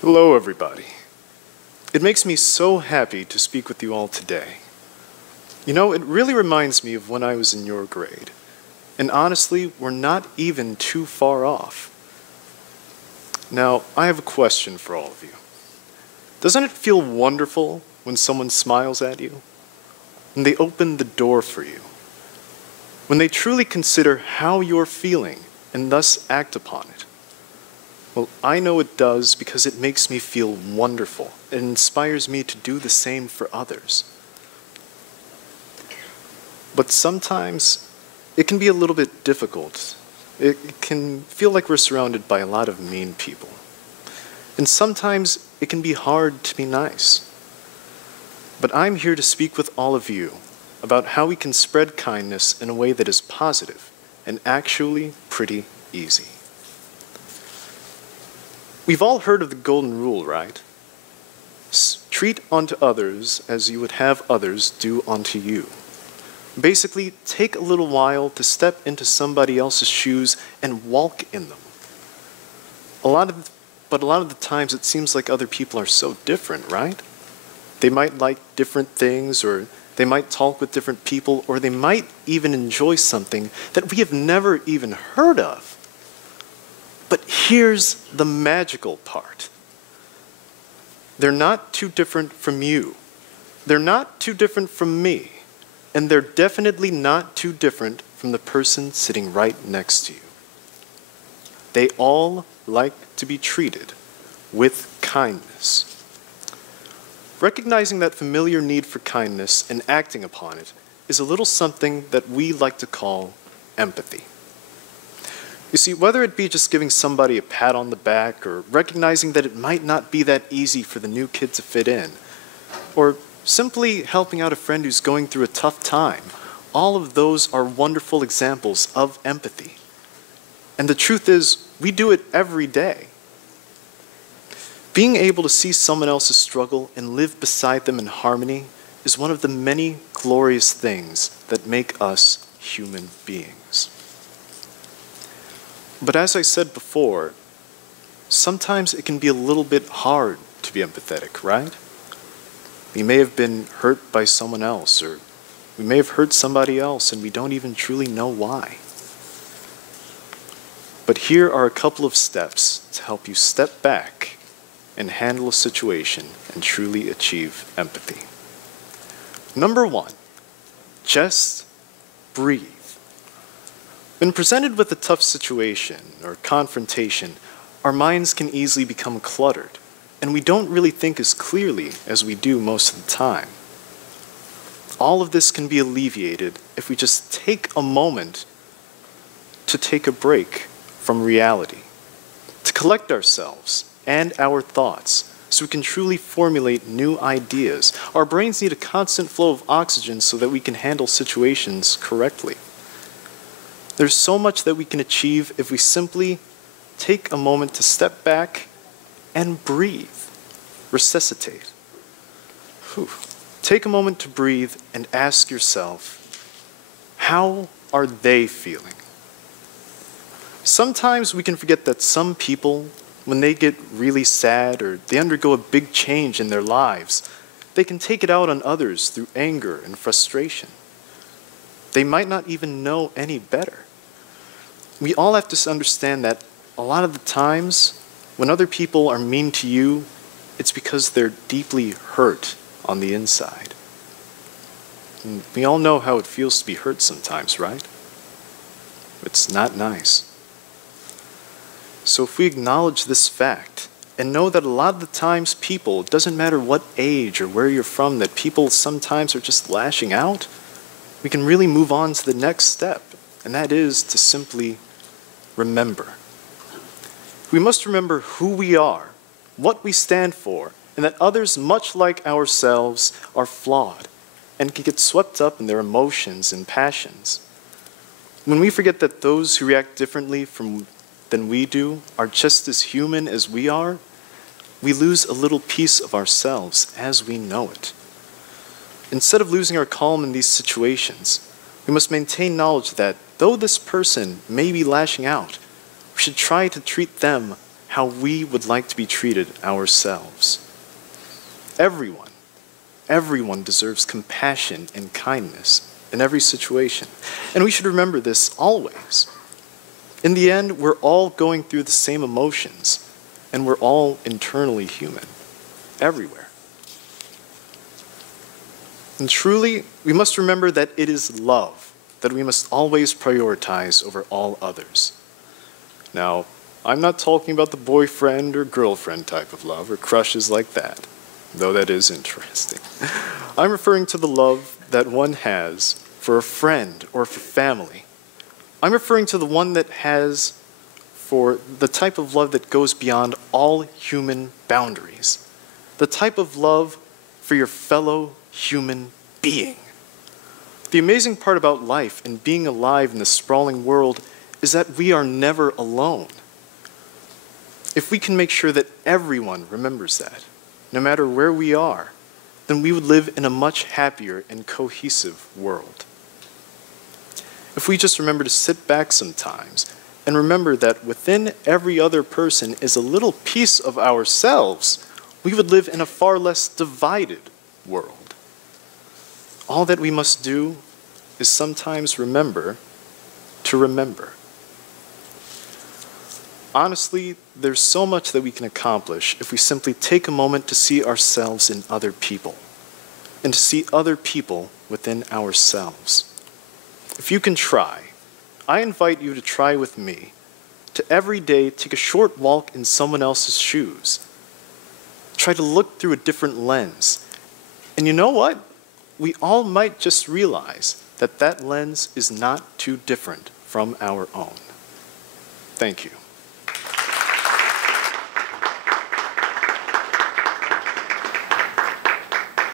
Hello, everybody. It makes me so happy to speak with you all today. You know, it really reminds me of when I was in your grade. And honestly, we're not even too far off. Now, I have a question for all of you. Doesn't it feel wonderful when someone smiles at you? When they open the door for you? When they truly consider how you're feeling and thus act upon it? Well, I know it does because it makes me feel wonderful. It inspires me to do the same for others. But sometimes it can be a little bit difficult. It can feel like we're surrounded by a lot of mean people. And sometimes it can be hard to be nice. But I'm here to speak with all of you about how we can spread kindness in a way that is positive and actually pretty easy. We've all heard of the golden rule, right? Treat unto others as you would have others do unto you. Basically, take a little while to step into somebody else's shoes and walk in them. But a lot of the times it seems like other people are so different, right? They might like different things, or they might talk with different people, or they might even enjoy something that we have never even heard of. But here's the magical part. They're not too different from you. They're not too different from me. And they're definitely not too different from the person sitting right next to you. They all like to be treated with kindness. Recognizing that familiar need for kindness and acting upon it is a little something that we like to call empathy. You see, whether it be just giving somebody a pat on the back, or recognizing that it might not be that easy for the new kid to fit in, or simply helping out a friend who's going through a tough time, all of those are wonderful examples of empathy. And the truth is, we do it every day. Being able to see someone else's struggle and live beside them in harmony is one of the many glorious things that make us human beings. But as I said before, sometimes it can be a little bit hard to be empathetic, right? We may have been hurt by someone else, or we may have hurt somebody else and we don't even truly know why. But here are a couple of steps to help you step back and handle a situation and truly achieve empathy. Number one, just breathe. When presented with a tough situation or confrontation, our minds can easily become cluttered, and we don't really think as clearly as we do most of the time. All of this can be alleviated if we just take a moment to take a break from reality, to collect ourselves and our thoughts so we can truly formulate new ideas. Our brains need a constant flow of oxygen so that we can handle situations correctly. There's so much that we can achieve if we simply take a moment to step back and breathe, resuscitate. Whew. Take a moment to breathe and ask yourself, how are they feeling? Sometimes we can forget that some people, when they get really sad or they undergo a big change in their lives, they can take it out on others through anger and frustration. They might not even know any better. We all have to understand that a lot of the times, when other people are mean to you, it's because they're deeply hurt on the inside. And we all know how it feels to be hurt sometimes, right? It's not nice. So if we acknowledge this fact and know that a lot of the times people, it doesn't matter what age or where you're from, that people sometimes are just lashing out, we can really move on to the next step, and that is to simply remember. We must remember who we are, what we stand for, and that others, much like ourselves, are flawed and can get swept up in their emotions and passions. When we forget that those who react differently than we do are just as human as we are, we lose a little piece of ourselves as we know it. Instead of losing our calm in these situations, we must maintain knowledge that though this person may be lashing out, we we should try to treat them how we would like to be treated ourselves. Everyone deserves compassion and kindness in every situation, and we should remember this always. In the end, we're all going through the same emotions, and we're all internally human, everywhere. And truly, we must remember that it is love that we must always prioritize over all others. Now, I'm not talking about the boyfriend or girlfriend type of love or crushes like that, though that is interesting. I'm referring to the love that one has for a friend or for family. I'm referring to the one that has for the type of love that goes beyond all human boundaries. The type of love for your fellow human being. The amazing part about life and being alive in this sprawling world is that we are never alone. If we can make sure that everyone remembers that, no matter where we are, then we would live in a much happier and cohesive world. If we just remember to sit back sometimes and remember that within every other person is a little piece of ourselves, we would live in a far less divided world. All that we must do is sometimes remember to remember. Honestly, there's so much that we can accomplish if we simply take a moment to see ourselves in other people, and to see other people within ourselves. If you can try, I invite you to try with me to every day take a short walk in someone else's shoes. Try to look through a different lens. And you know what? We all might just realize that that lens is not too different from our own. Thank you.